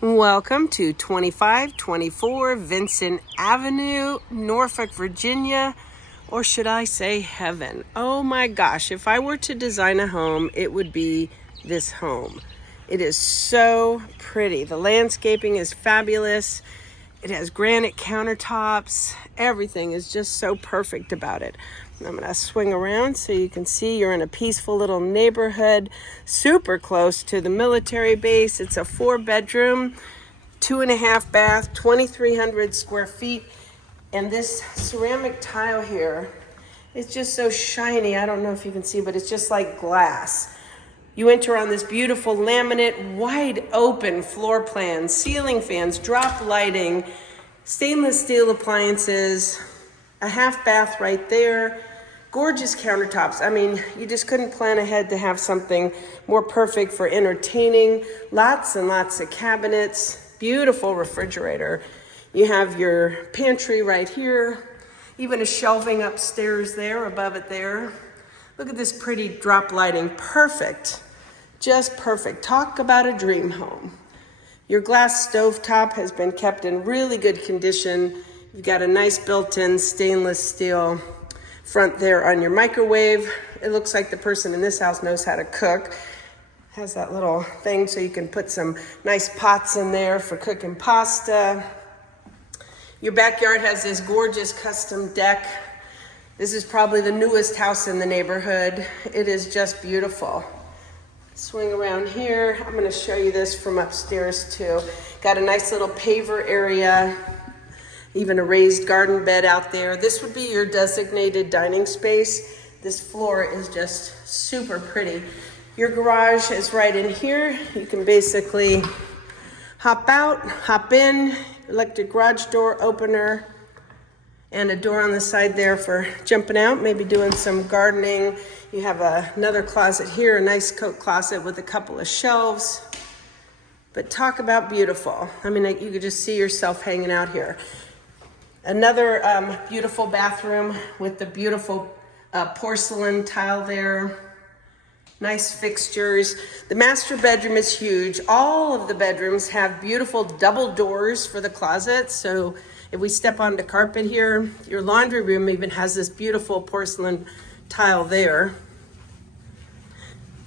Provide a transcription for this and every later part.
Welcome to 2524 Vincent Avenue, Norfolk, Virginia, or should I say heaven? Oh my gosh, if I were to design a home, it would be this home. It is so pretty. The landscaping is fabulous. It has granite countertops. Everything is just so perfect about it. I'm gonna swing around so you can see you're in a peaceful little neighborhood, super close to the military base. It's a 4-bedroom, 2.5 bath, 2,300 square feet. And this ceramic tile here is just so shiny. I don't know if you can see, but it's just like glass. You enter on this beautiful laminate, wide open floor plan, ceiling fans, drop lighting, stainless steel appliances, a half bath right there, gorgeous countertops. I mean, you just couldn't plan ahead to have something more perfect for entertaining. Lots and lots of cabinets, beautiful refrigerator. You have your pantry right here, even a shelving upstairs there, above it there. Look at this pretty drop lighting, perfect. Just perfect. Talk about a dream home. Your glass stovetop has been kept in really good condition. You've got a nice built-in stainless steel front there on your microwave. It looks like the person in this house knows how to cook. Has that little thing so you can put some nice pots in there for cooking pasta. Your backyard has this gorgeous custom deck. This is probably the newest house in the neighborhood. It is just beautiful. Swing around here. I'm gonna show you this from upstairs too. Got a nice little paver area, even a raised garden bed out there. This would be your designated dining space. This floor is just super pretty. Your garage is right in here. You can basically hop out, hop in, electric garage door opener, and a door on the side there for jumping out, maybe doing some gardening. You have another closet here, a nice coat closet with a couple of shelves. But talk about beautiful. I mean, you could just see yourself hanging out here. Another beautiful bathroom with the beautiful porcelain tile there. Nice fixtures. The master bedroom is huge. All of the bedrooms have beautiful double doors for the closets. So if we step onto carpet here, your laundry room even has this beautiful porcelain tile there.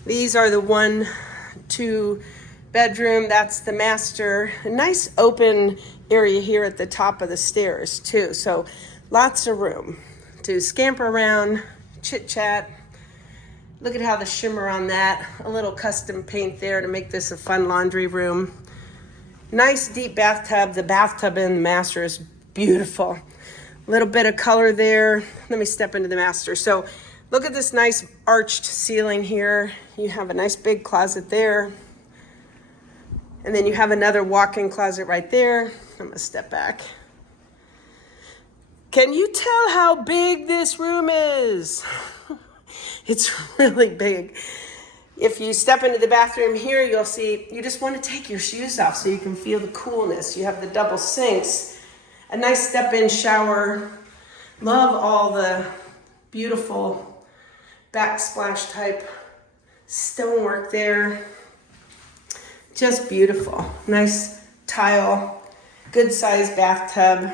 These are the 1, 2 bedroom. That's the master. A nice open area here at the top of the stairs too. So lots of room to scamper around, chit chat. Look at how the shimmer on that, a little custom paint there to make this a fun laundry room. Nice deep bathtub. The bathtub in the master is beautiful. A little bit of color there. Let me step into the master. So look at this nice arched ceiling here. You have a nice big closet there. And then you have another walk-in closet right there. I'm gonna step back. Can you tell how big this room is? It's really big. If you step into the bathroom here, you'll see, you just want to take your shoes off so you can feel the coolness. You have the double sinks, a nice step-in shower. Love all the beautiful backsplash type stonework there. Just beautiful. Nice tile, good sized bathtub.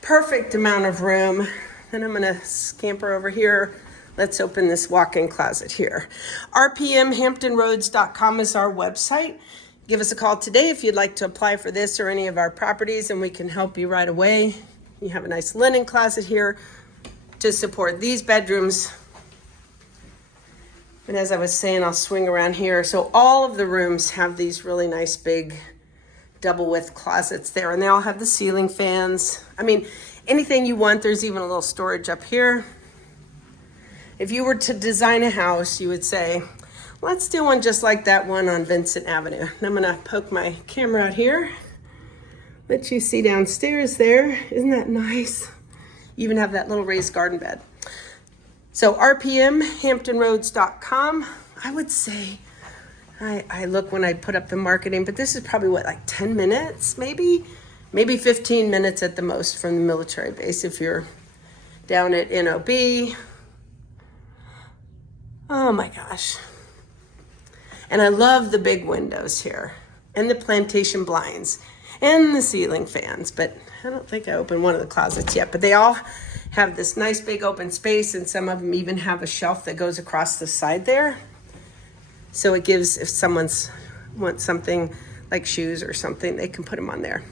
Perfect amount of room. Then I'm gonna scamper over here. Let's open this walk-in closet here. rpmhamptonroads.com is our website. Give us a call today if you'd like to apply for this or any of our properties, and we can help you right away. You have a nice linen closet here to support these bedrooms. And as I was saying, I'll swing around here. So all of the rooms have these really nice big double width closets there, and they all have the ceiling fans. I mean, anything you want. There's even a little storage up here. If you were to design a house, you would say, let's do one just like that one on Vincent Avenue. And I'm gonna poke my camera out here. Let you see downstairs there. Isn't that nice? You even have that little raised garden bed. So rpmhamptonroads.com, I would say, I look when I put up the marketing, but this is probably what, like 10 minutes, maybe 15 minutes at the most from the military base if you're down at NOB. Oh my gosh. And I love the big windows here. and the plantation blinds and the ceiling fans. But I don't think I opened one of the closets yet, but they all have this nice big open space, and some of them even have a shelf that goes across the side there. So it gives, if someone's wants something like shoes or something, they can put them on there.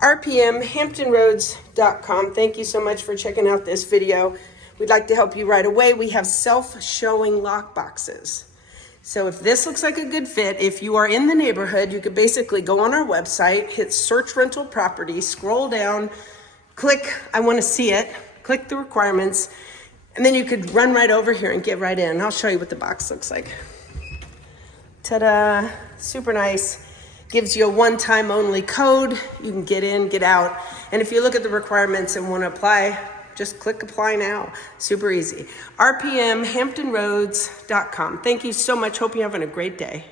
RPM, HamptonRoads.com. Thank you so much for checking out this video. We'd like to help you right away. We have self-showing lock boxes. So if this looks like a good fit, if you are in the neighborhood, you could basically go on our website, hit search rental property, scroll down, click I want to see it, click the requirements, and then you could run right over here and get right in. I'll show you what the box looks like. Ta-da, super nice. Gives you a one-time only code. You can get in, get out. And if you look at the requirements and want to apply, just click apply now. Super easy. RPM, HamptonRoads.com. Thank you so much. Hope you're having a great day.